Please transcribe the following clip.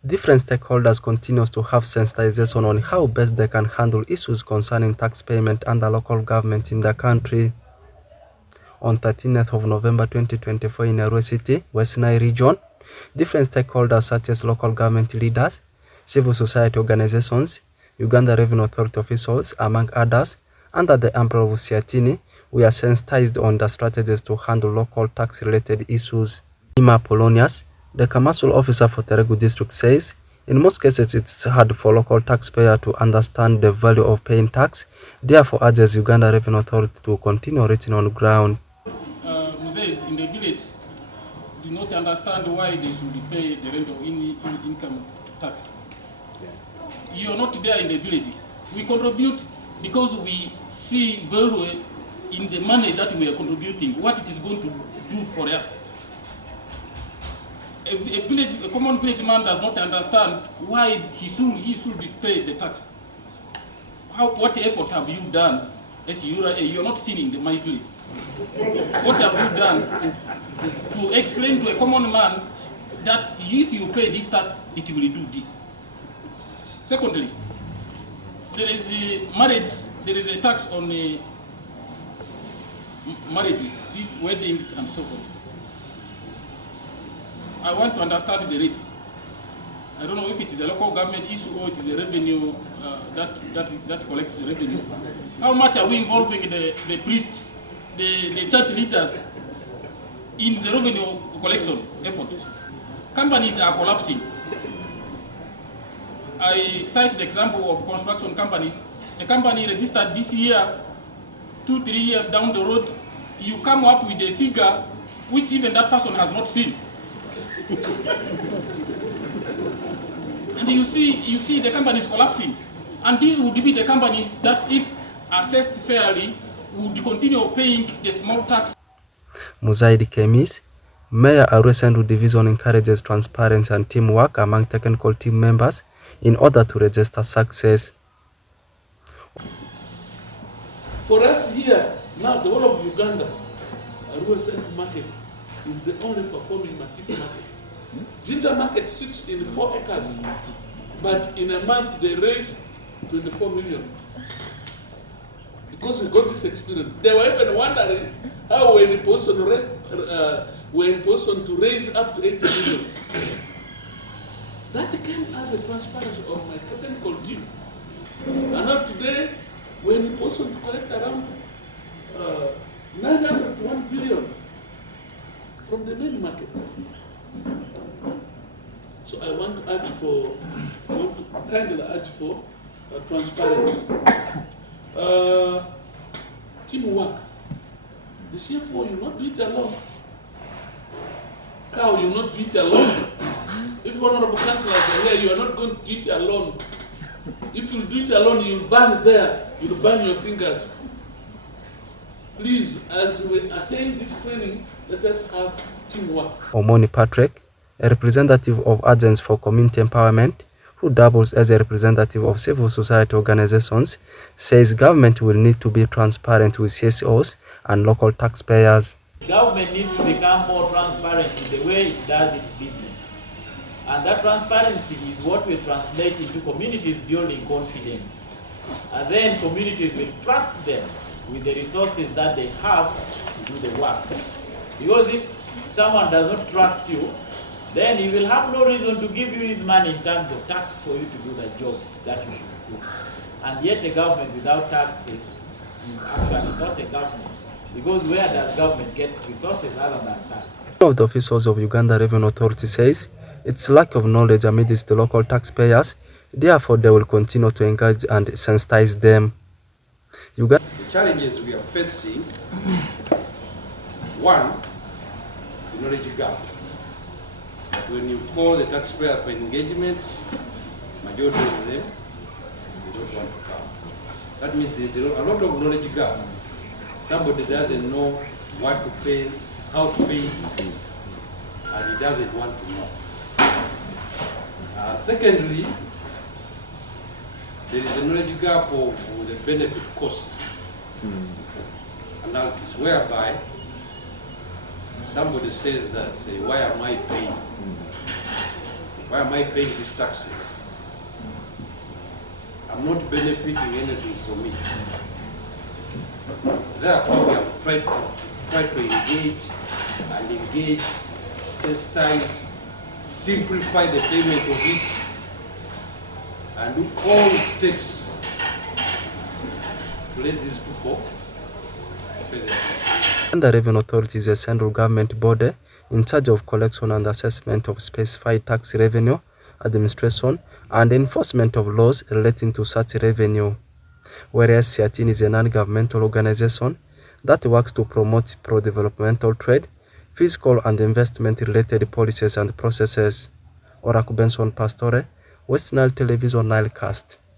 Different stakeholders continue to have sensitization on how best they can handle issues concerning tax payment under local government in the country. On 13th of November 2024 in Nairobi City, West Nile region, different stakeholders such as local government leaders, civil society organizations, Uganda Revenue Authority officials, among others, under the umbrella of Siatini, we are sensitized on the strategies to handle local tax-related issues. Ima Polonius, the commercial officer for Teregu district, says, in most cases it's hard for local taxpayers to understand the value of paying tax, therefore urges Uganda Revenue Authority to continue reaching on ground. Musees in the village do not understand why they should pay the rental income tax. You are not there in the villages. We contribute because we see value in the money that we are contributing, what it is going to do for us. A common village man does not understand why he should pay the tax. What efforts have you done as you are not seen in my village? What have you done to explain to a common man that if you pay this tax, it will do this? Secondly, there is a marriage, there is a tax on marriages, these weddings and so on. I want to understand the rates. I don't know if it is a local government issue or it is a revenue that collects the revenue. How much are we involving the priests, the church leaders in the revenue collection effort? Companies are collapsing. I cite the example of construction companies. A company registered this year, 2-3 years down the road, you come up with a figure which even that person has not seen. And you see the companies collapsing. And these would be the companies that, if assessed fairly, would continue paying the small tax. Muzaidi Kemis, Mayor Aruesendu Division encourages transparency and teamwork among technical team members in order to register success. For us here, now the whole of Uganda, Aruesendu market is the only performing market. Ginger market sits in 4 acres, but in a month they raise 24 million. Because we got this experience. They were even wondering how we're in position to raise up to 80 million. That came as a transparency of my technical team. And now today, we're in position to collect around 900 to 1 billion from the main market. So I want to kindly urge for transparency. Teamwork. The CFO, you not do it alone. Cow, you not do it alone. If honorable councillors are here, you are not going to do it alone. If you do it alone, you'll burn there. You'll burn your fingers. Please, as we attain this training, let us have teamwork. Omoni Patrick, a representative of Agents for Community Empowerment, who doubles as a representative of civil society organizations, says government will need to be transparent with CSOs and local taxpayers. Government needs to become more transparent in the way it does its business. And that transparency is what will translate into communities building confidence. And then communities will trust them with the resources that they have to do the work. Because if someone does not trust you, then he will have no reason to give you his money in terms of tax for you to do the job that you should do. And yet a government without taxes is actually not a government. Because where does government get resources other than tax? One of the officials of Uganda Revenue Authority says it's lack of knowledge amidst the local taxpayers, therefore they will continue to engage and sensitize them. The challenges we are facing, one, the knowledge gap. When you call the taxpayer for engagements, majority of them they don't want to come. That means there's a lot of knowledge gap. Somebody doesn't know what to pay, how to pay it, and he doesn't want to know. Secondly, there is a knowledge gap of the benefit cost analysis, whereby somebody says that, why am I paying? Why am I paying these taxes? I'm not benefiting anything from it. Therefore, we have tried to engage, sensitize, simplify the payment of it, and do all it takes to let these people pay their taxes. And the Revenue Authority is a central government body in charge of collection and assessment of specified tax revenue, administration, and enforcement of laws relating to such revenue. Whereas CIATIN is a non-governmental organization that works to promote pro-developmental trade, fiscal and investment-related policies and processes. Oraku Benson Pastore, West Nile Television Nilecast.